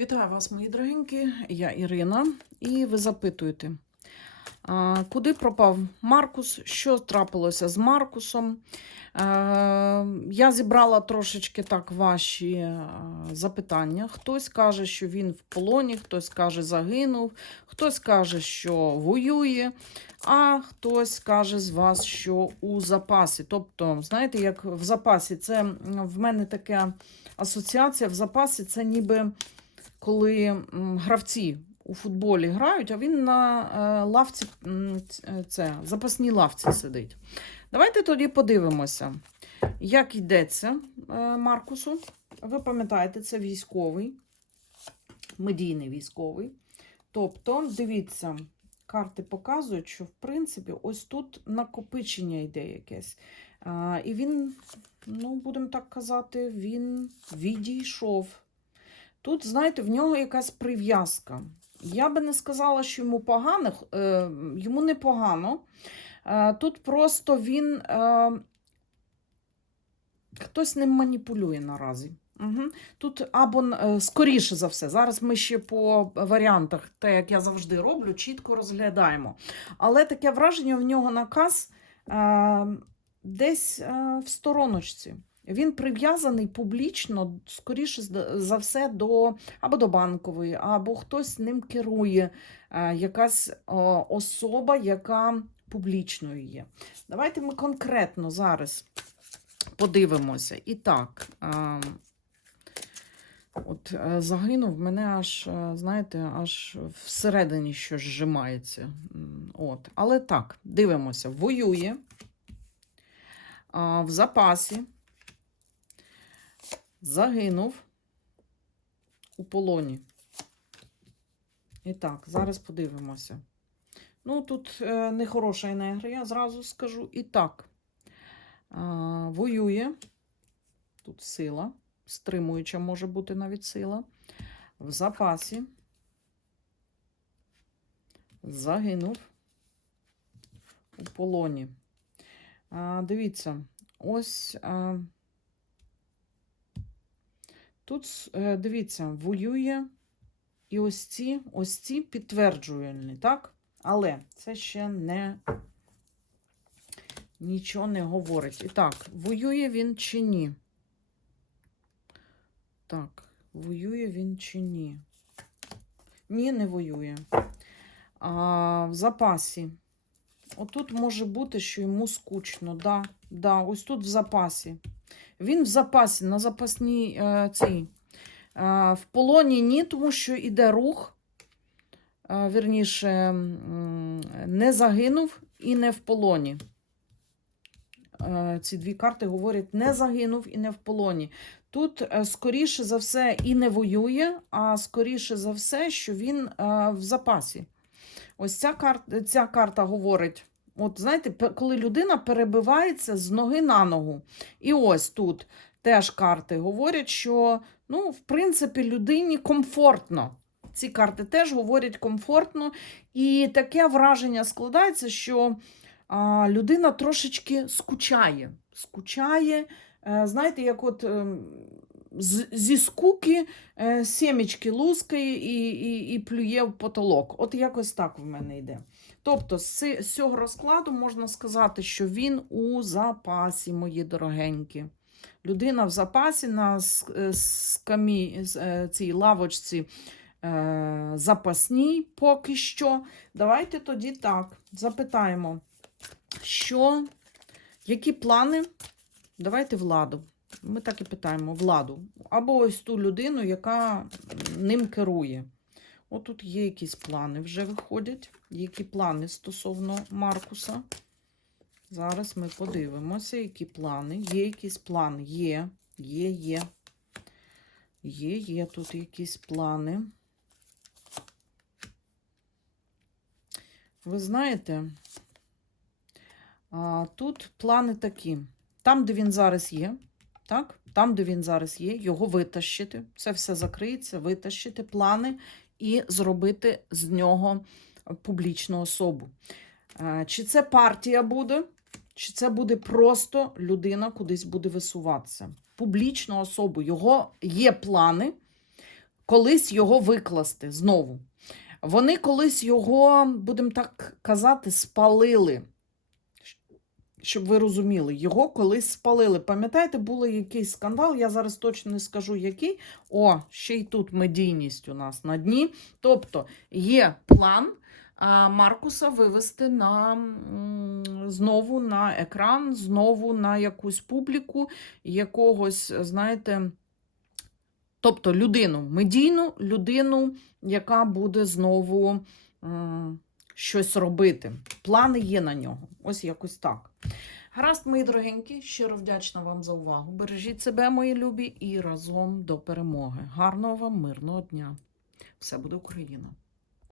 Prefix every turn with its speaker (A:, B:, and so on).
A: Вітаю вас, мої дорогенькі. Я Ірина, і ви запитуєте, куди пропав Маркус? Що трапилося з Маркусом? Я зібрала трошечки так ваші запитання. Хтось каже, що він в полоні, хтось каже, загинув, хтось каже, що воює, а хтось каже з вас, що у запасі. Тобто, знаєте, як в запасі, це в мене така асоціація в запасі, це ніби коли гравці у футболі грають, а він на е, лавці, е, це, запасній лавці сидить. Давайте тоді подивимося, як йдеться е, Маркусу. Ви пам'ятаєте, це військовий, медійний військовий. Тобто, дивіться, карти показують, що в принципі ось тут накопичення йде якесь. І він, ну, будемо так казати, він відійшов. Тут, знаєте, в нього якась прив'язка. Я би не сказала, що йому погано, е, йому не погано. Е, тут просто він е, хтось ним маніпулює наразі. Угу. Тут або скоріше за все, зараз ми ще по варіантах, те, як я завжди роблю, чітко розглядаємо. Але таке враження в нього наказ десь в стороночці. Він прив'язаний публічно, скоріше за все, до або до банкової, або хтось ним керує, е, якась е, особа, яка публічною є. Давайте ми конкретно зараз подивимося. І так, е, от е, загинув мене аж, знаєте, аж всередині щось зжимається. От. Але так, дивимося, воює в запасі загинув у полоні. І так, зараз подивимося. Ну, тут е, нехороша енергія, зразу скажу. І так, а, воює. Тут сила, стримуюча може бути навіть сила. В запасі. Загинув у полоні. А, дивіться, ось. А, Тут, е, дивіться, воює і ось ці, ось ці підтверджувальні, так? Але це ще не нічого не говорить. І так, воює він чи ні? Так, воює він чи ні? Ні, не воює. А, в запасі. Отут може бути, що йому скучно. Да, да, ось тут в запасі. Він в запасі, на запасній е, цій. Е, в полоні ні, тому що іде рух. Е, вірніше, м, не загинув і не в полоні. Е, ці дві карти говорять: не загинув і не в полоні. Тут, е, скоріше за все, і не воює, а скоріше за все, що він е, в запасі. Ось ця карта, ця карта говорить: от знаєте, коли людина перебивається з ноги на ногу. І ось тут теж карти говорять, що ну, в принципі людині комфортно. Ці карти теж говорять комфортно, і таке враження складається, що а, людина трошечки скучає. Скучає, е, знаєте, як от ем, зі скуки е, сімечки лускає і, і, і плює в потолок. От якось так в мене йде. Тобто, з, цього розкладу можна сказати, що він у запасі, мої дорогенькі. Людина в запасі на е, скамі, е, цій лавочці е, запасній поки що. Давайте тоді так запитаємо, що, які плани? Давайте владу. Ми так і питаємо владу. Або ось ту людину, яка ним керує. Отут є якісь плани вже виходять. Які плани стосовно Маркуса? Зараз ми подивимося, які плани. Є якісь плани? Є, є, є. Є, є тут якісь плани. Ви знаєте, тут плани такі. Там, де він зараз є, так? Там, де він зараз є, його витащити. Це все закриється, витащити плани і зробити з нього публічну особу. Е, Чи це партія буде, чи це буде просто людина кудись буде висуватися. Публічну особу. Його є плани. колись його викласти знову. Вони колись його, будемо так казати, спалили. Щоб ви розуміли, його колись спалили. Пам'ятаєте, був якийсь скандал, я зараз точно не скажу який. О, ще й тут медійність у нас на дні. Тобто є план Маркуса вивести на, знову на екран, знову на якусь публіку, якогось, знаєте, тобто людину, медійну людину, яка буде знову щось робити. Плани є на нього. Ось якось так. Гаразд, мої дорогенькі, щиро вдячна вам за увагу. Бережіть себе, мої любі, і разом до перемоги. Гарного вам мирного дня! Все буде Україна!